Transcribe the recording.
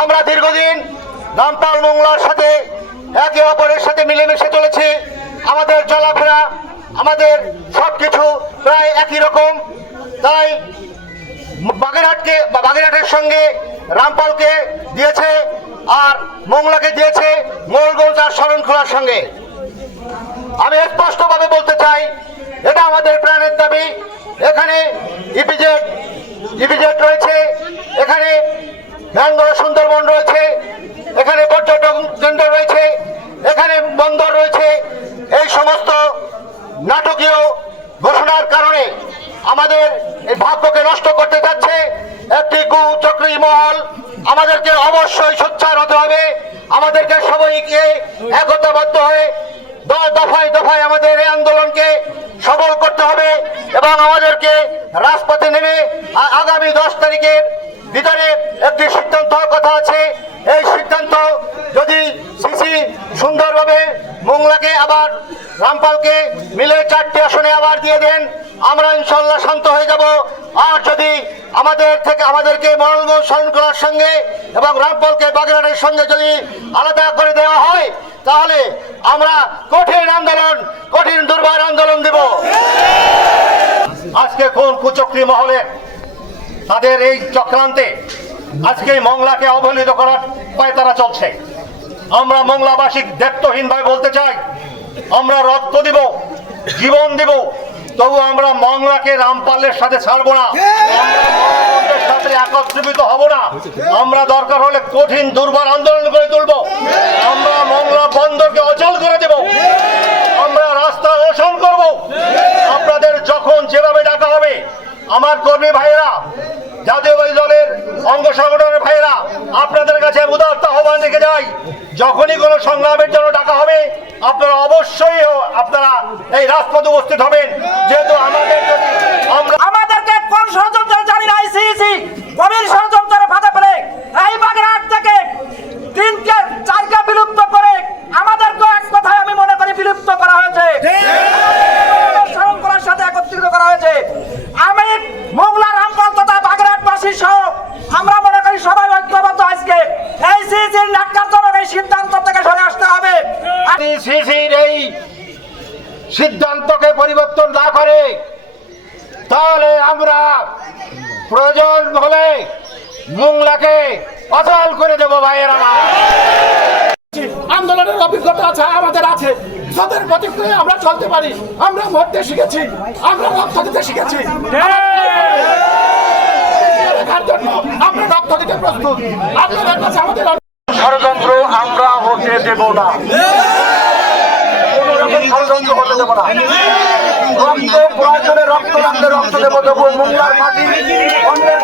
আমরা দীর্ঘদিন রামপাল মোংলার সাথে একে অপরের সাথে মিলেমিশে চলেছি। আমাদের চলাফেরা, আমাদের সব কিছু প্রায় একই রকম। তাই বাগেরহাটকে, বা বাগেরহাটের সঙ্গে রামপালকে দিয়েছে আর মোংলাকে দিয়েছে মোড়লগঞ্জ আর শরণখোলার সঙ্গে। আমি স্পষ্টভাবে বলতে চাই, এটা আমাদের প্রাণের দাবি। এখানে ইপিজেড ইপিজেড রয়েছে। এখানে ম্যানগড় সুন্দরবন রয়েছে, এখানে পর্যটন কেন্দ্র রয়েছে, এখানে বন্দর রয়েছে। এই সমস্ত নাটকীয় ঘোষণার কারণে আমাদের এই ভাগ্যকে নষ্ট করতে যাচ্ছে। একটি কুচক্রী মহল আমাদেরকে অবশ্যই সোচ্চার হতে হবে। আমাদেরকে সবাইকে একতাবদ্ধ হয়ে দফায় দফায় আমাদের এই আন্দোলনকে সবল করতে হবে এবং আমাদেরকে রাজপথে নেমে আগামী দশ তারিখের ভিতরে একটি সিদ্ধান্ত কথা আছে। এই সিদ্ধান্ত যদি সিসি সুন্দরভাবে মোংলাকে আবার, রামপালকে মিলে চারটি আসনে আবার দিয়ে দেন, আমরা ইনশাল্লাহ শান্ত হয়ে যাব। আর যদি আমাদের থেকে, আমাদেরকে মরণগঞ্জ স্মরণ করার সঙ্গে এবং রামপালকে বাগেরহাটের সঙ্গে যদি আলাদা করে দেওয়া হয় তাহলে আমরা কঠিন আন্দোলন, কঠিন দুর্বার আন্দোলন দেব। আজকে কোন কুচক্রী মহলে তাদের এই চক্রান্তে আজকে মংলাকে অবহেলিত করার পায় তারা চলছে। আমরা মংলাবাসী দায়িত্বহীন ভাবে বলতে চাই, আমরা রক্ত দিব, জীবন দিব, তবু আমরা মংলাকে রামপালের সাথে ছাড়বো না। মঙ্গলদের একত্রিত হব না। আমরা দরকার হলে কঠিন দুর্বার আন্দোলন করে তুলব। আমরা মংলা বন্দরকে অচল করে দেব। আমরা রাস্তা অসম করব। আপনাদের যখন যেভাবে ডাকা হবে, আমার কর্মী ভাইয়েরা জাতীয়বাদী দলের অঙ্গ সংগঠনের ভাইয়েরা, আপনাদের কাছে উদার্ত আহ্বান রেখে যাই, যখনই কোনো সংগ্রামের জন্য ডাকা হবে, আপনারা অবশ্যই আপনারা এই রাজপথে উপস্থিত হবেন। যেহেতু আমাদের যদি আমরা আমাদেরকে কোন ষড়যন্ত্র জানি না আইসিসি গভীর ষড়যন্ত্রের ফাঁদে ফেলে এই বাগেরহাট থেকে তিনকে চারকে বিলুপ্ত করে আমাদেরকে এক কথায় আমি মনে করি বিলুপ্ত সাথে একত্রিত করা হয়েছে আমি সহ আমরা মনে করি সবাই আজকে এই এই সিদ্ধান্ত থেকে সরে আসতে হবে এই সিদ্ধান্তকে পরিবর্তন না করে তাহলে আমরা প্রয়োজন হলে মুংলাকে অচল করে দেবো ভাইয়েরা। আন্দোলনের অভিজ্ঞতা আছে আমাদের আছে। তাদের প্রতিক্রিয়া আমরা চলতে পারি। আমরা মরতে শিখেছি। আমরা রক্ত দিতে শিখেছি। আমরা রক্ত দিতে প্রস্তুত। আপনাদের কাছে আমাদের ষড়যন্ত্র আমরা হতে দেব না। ষড়যন্ত্র হতে দেব না। রক্ত প্রয়োজনে রক্ত রাখতে রক্ত দেবো। দেবো মোংলার মাটি অন্যের